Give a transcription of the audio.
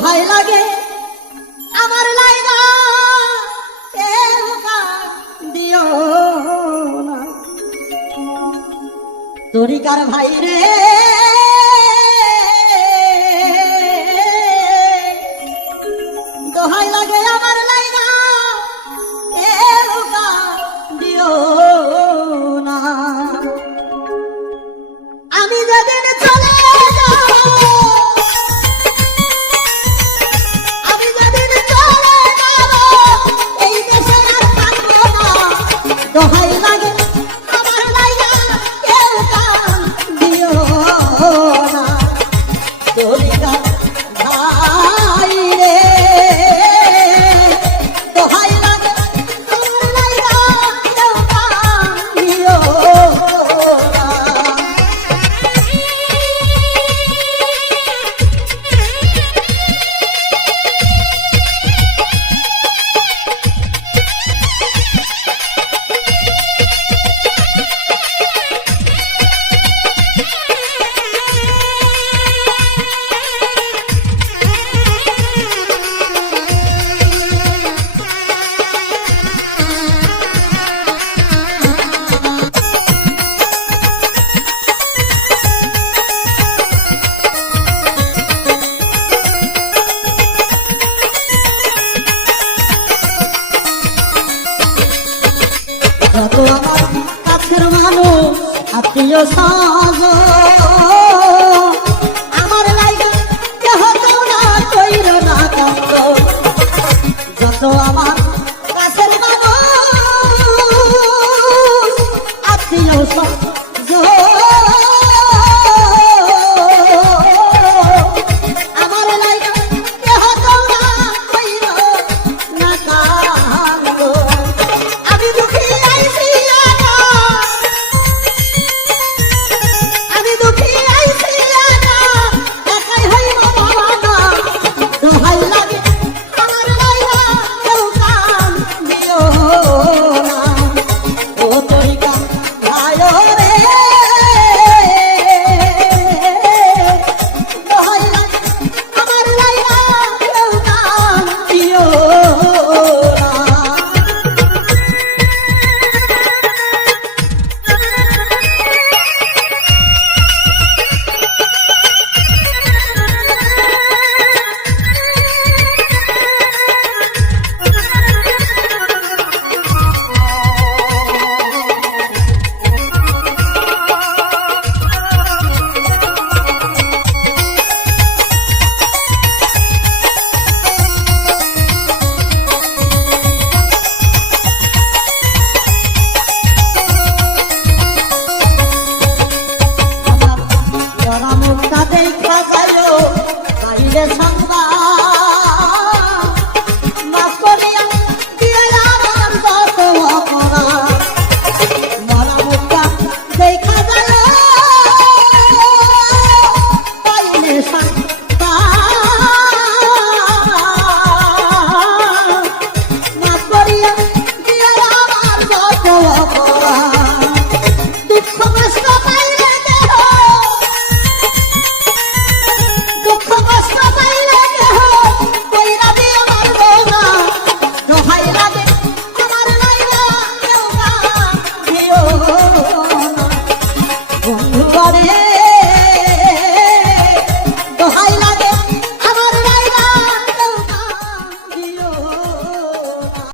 দোহাই লাগে আমার লাইগা কেউ দিও না তরিকার ভাই রে দোহাই লাগে আমার লাইগা কেউ দিও না আমি যেদিন চলে দোহাই লাগে আমার লাইগা কেউ দিও না তরিকার ভাই রে দোহাই লাগে আমার লাইগা কেউ দিও না যত আমার কাছের মানুষ আত্মীয় স্বজন